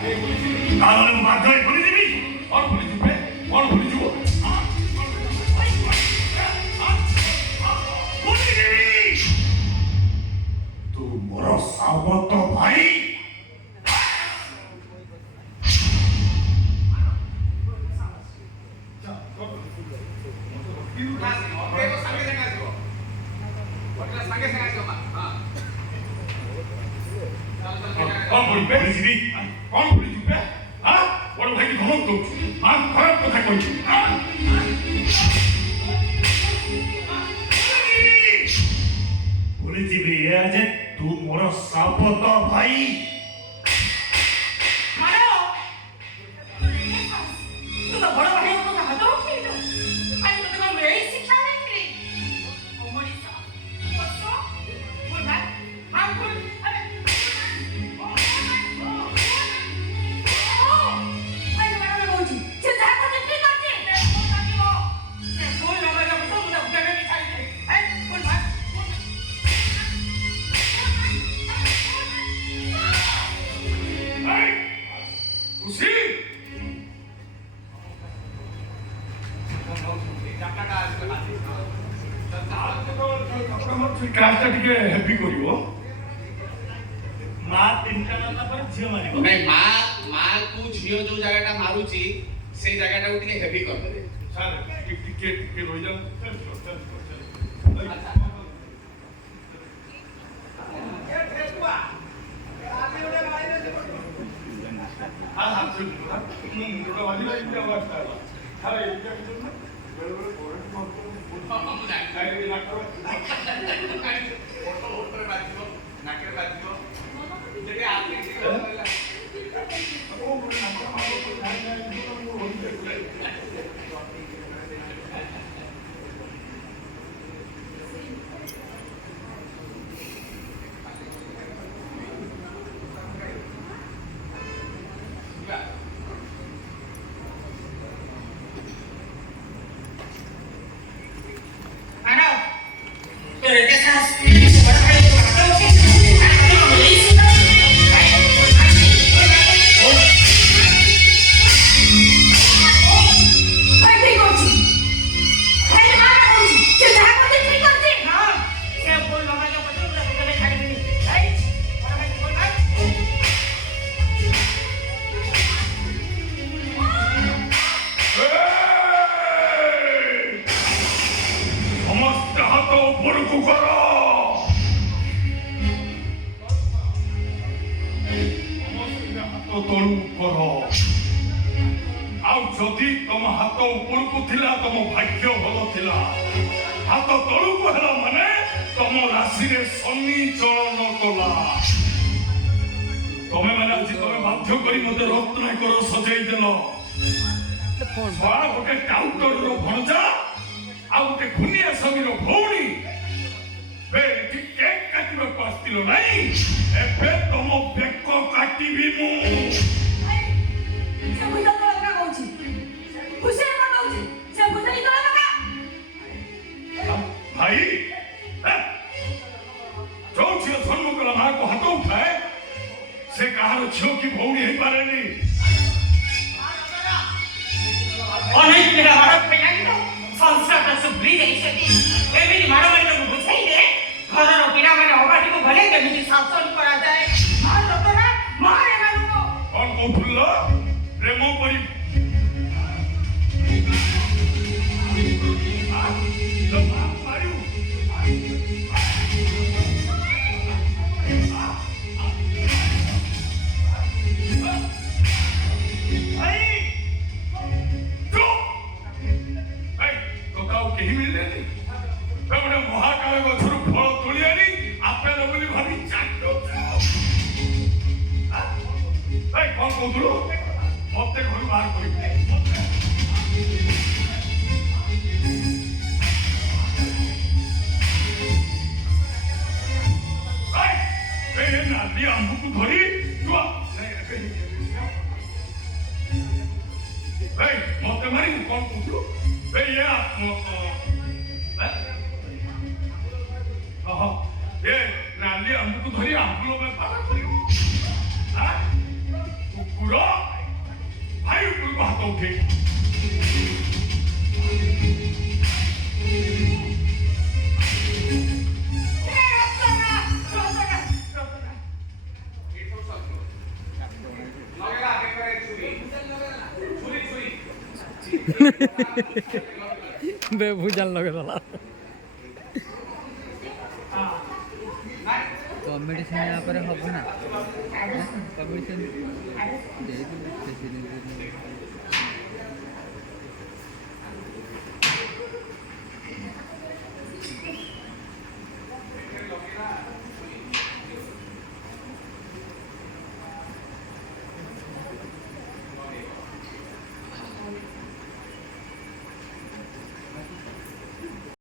ତାହେଲେ ମୁଁ ବାଧ୍ୟ ହେଇ ଭୁଲିଯିବି। କ'ଣ ଭୁଲିଯିବେ? କ'ଣ ଭୁଲିଯିବୁ? ତୁ ମୋର ସାବତ ଭାଇ। କ'ଣ ଭୁଲିଯିବି? କ'ଣ ଭୁଲିଯିବେ? ବଡ଼ ଭାଇକି ଧମକ ଦଉଛୁ। ଖରାପ କଥା କହିଛୁ। ଭୁଲିଯିବି ଏ ଯେ ତୁ ମୋର ସାବତ ଭାଇ। କାଜଟା ଟିକେ ହେଭି କରିବ। ମା ତିନିଟା ମାରିଲା ପରେ ଝିଅ ମାରିବ। ନାଇଁ ମାକୁ ଝିଅ ଯୋଉ ଜାଗାଟା ମାରୁଛି ସେଇ ଜାଗାଟାକୁ ଟିକେ ହେଭି କରିଦେବେ। ସାର୍ ଟିକେ ରହିଯାଉ। ମୁଣ୍ଡଟା ବାଜିଲା ଏମିତି ଅବସ୍ଥା ହେଲା। ସାର୍ ଏଇଟା যদি ତମ ହାତ ଉପରକୁ ଥିଲା ତମ ଭାଗ୍ୟ ଭଲ ଥିଲା। ହାତ ତଳକୁ ହେଲା ମାନେ ତମ ରାଶିରେ ଶନି ଚଳନ କଲା। ତମେ ମାନେ ଆଜି ତମେ ବାଧ୍ୟ କରି ମତେ ରତ୍ନାକର ସଜେଇ ଦେଲ। ଗୋଟେ ଟାଉଟରର ଭଣଜା ଆଉ ଗୋଟେ ଘୁନିଆ ସ୍ୱାମୀର ଭଉଣୀ ଏଠି କେକ୍ କାଟିବାକୁ ଆସିଥିଲ ନାଇଁ। ଏବେ ତମ ବେକ କାଟିବି ମୁଁ। ଭାଇ ଯୋଉ ଝିଅ ଜନ୍ମ କଲା ମାଆକୁ ହାତ ଉଠାଏ ସେ କାହାର ଝିଅ କି ଭଉଣୀ ହେଇପାରେନି। ଅନେକ ପିଲା ମାଡ଼ ଖାଇଲାଣି ତ ସଂସାର ସୁବ୍ରି ଯାଇଛନ୍ତି। ଏମିତି ମାଡ଼ ମାରିବାକୁ ବୁଝାଇଲେ ଘରର ପିଲାମାନେ ଅବାଟିକୁ ଗଲେ କେମିତି ଶାସନ କରାଯାଏ। ମା ରତନା ମା ଏମାନଙ୍କୁ କ'ଣ କହୁଥିଲ? ପ୍ରେମ କରି କେହି ମିଳିଲେନି। ଗୋଟେ ମହାକାଳ ଗଛରୁ ଫଳ ତୋଳି ଆଣି ଆପେଲ ବୋଲି ଭାବି କ'ଣ କହୁଥିଲୁ? ମତେ ଘରୁ ବାହାର କରିବୁ। ନାଲି ଆମ୍ବକୁ ଧରି ମତେ ମାରିବୁ। କ'ଣ କହୁଥିଲୁ? ନାଲି ଆମ୍ବକୁ ଧରି ଆମ୍ବୁଲ ବେପାର କରିବୁ। କୁକୁର হাত উঠে লগেগা একবারে ছুরি ছুরি ছুরি ভুজাল লগে দালা কম্পিটিশন यहाँ पर হবে না কম্পিটিশন